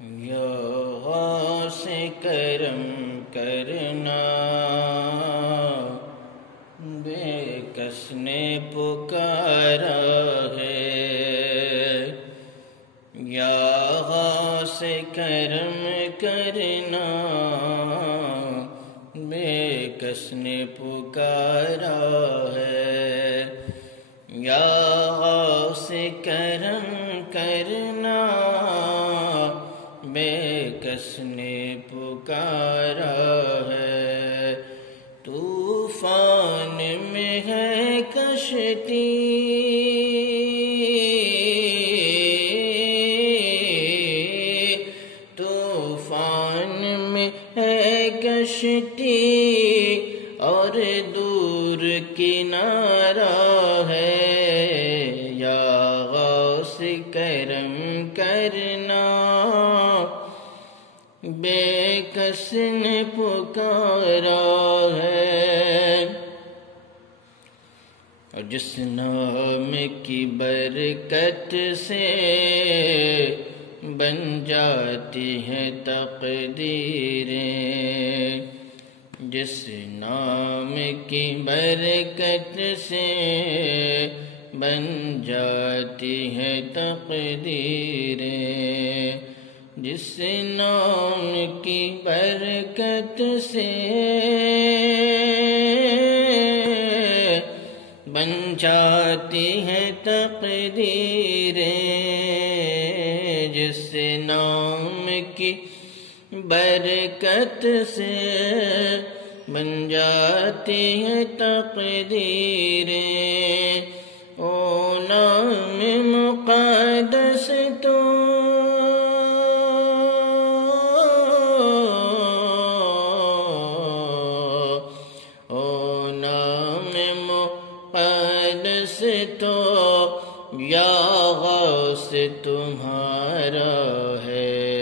یا غوث کرم کرنا، بے کس نے پکارا ہے۔ یا غوث کرم کرنا، بے کس نے پکارا ہے۔ یا غوث کرم کرنا، بے کس نے پکارا ہے۔ طوفان میں ہے کشتی، طوفان میں ہے کشتی، اور دور کنارہ ہے۔ یا غوث کرم کرنا، بے کس نے پکارا ہے۔ اور جس نام کی برکت سے بن جاتی ہیں تقدیریں، جس نام کی برکت سے بن جاتی ہیں تقدیریں، جس نام کی برکت سے بن جاتی ہیں تقدیریں، جس نام کی برکت سے بن جاتی ہیں تقدیریں۔ او نام مقدس تو تو یا غوث تمہارا ہے۔